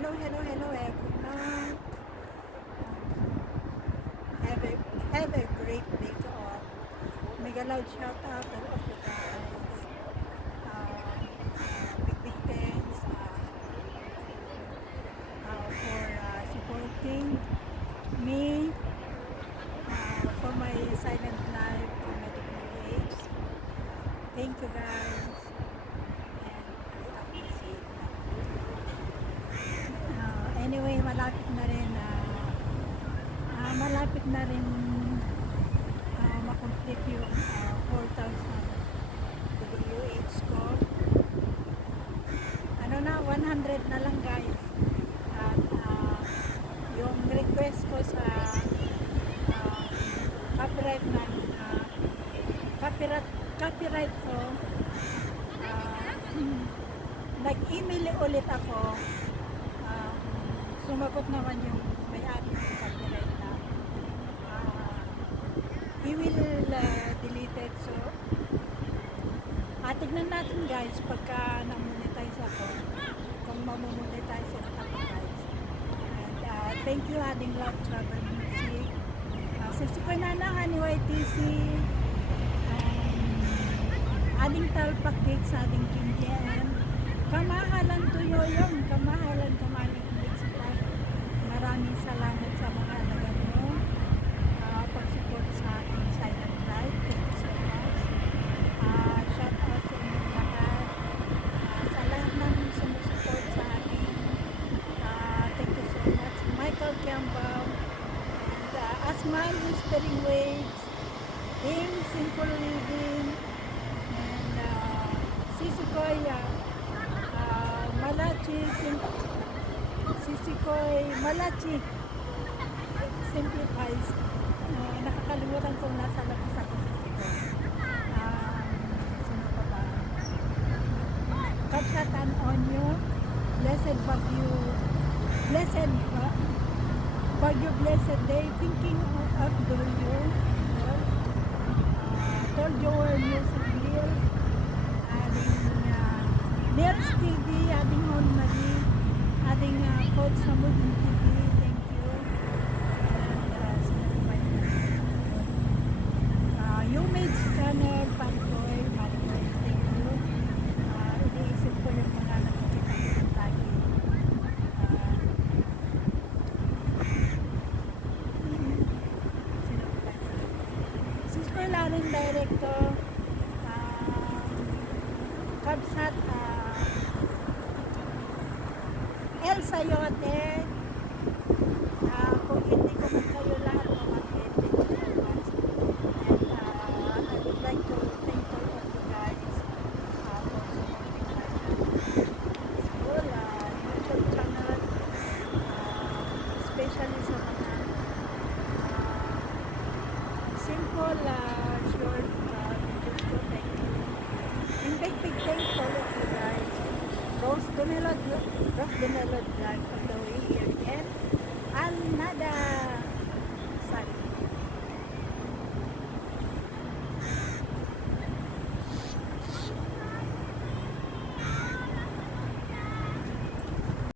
Hello, hello, hello everyone. Have a, have a great day to all. Mega loud shout out to all of you guys. Big thanks for supporting me for my silent life for my WH. Thank you guys. And I appreciate that. Anyway, malapit na rin makomplete yung 4,000 WH ko. Ano na, 100 na lang guys. At yung request ko sa copyright na copyright ko, nag-email ulit ako. Sumagot naman yung may-ari ng copyright na he will delete it. So tignan natin guys pagka na-monetize ako, kung mamonetize ako guys. And thank you Ading Love Travel Music, Sisikoy Nanang ni YTC, Ading Talpak Cakes, Ading Kinjian, Kamahalan Tuyo yung Kamahalan Supply. Maraming salamat sa mga alaga mo, pag-support sa ating silent life. Thank you so much. Shout out sa inyong lahat, sa lahat ng sumusupport sa akin. Thank you so much. Michael Campbell and Asman Whispering Waves, Team Simple Living, and Sisikoy Malachi Simplifies. Nakakalimutan kung nasa labas ako sa Sisikoy. Sino pa ba? Kapsatan Onyo, Blessed Bagyo Blessed Day, Thinking of Dolyo, Toljower Music Reels, ating Nels TV, ating Hon Marie, ating Coach Samud TV, thank you. And yung Mage Channel, Maricoy, thank you. Iniisip ko yung mga nakikita ko lagi. Sister Laring Director, Kabsat, El Sayote, kung hindi ko man kayo lahat mamagin, thank you so much. And I would like to thank all of you guys for supporting my school, YouTube channel, especially sa mga simple, short videos ko. Thank you. And big thanks to all of you guys. Rose Denelod Vlog.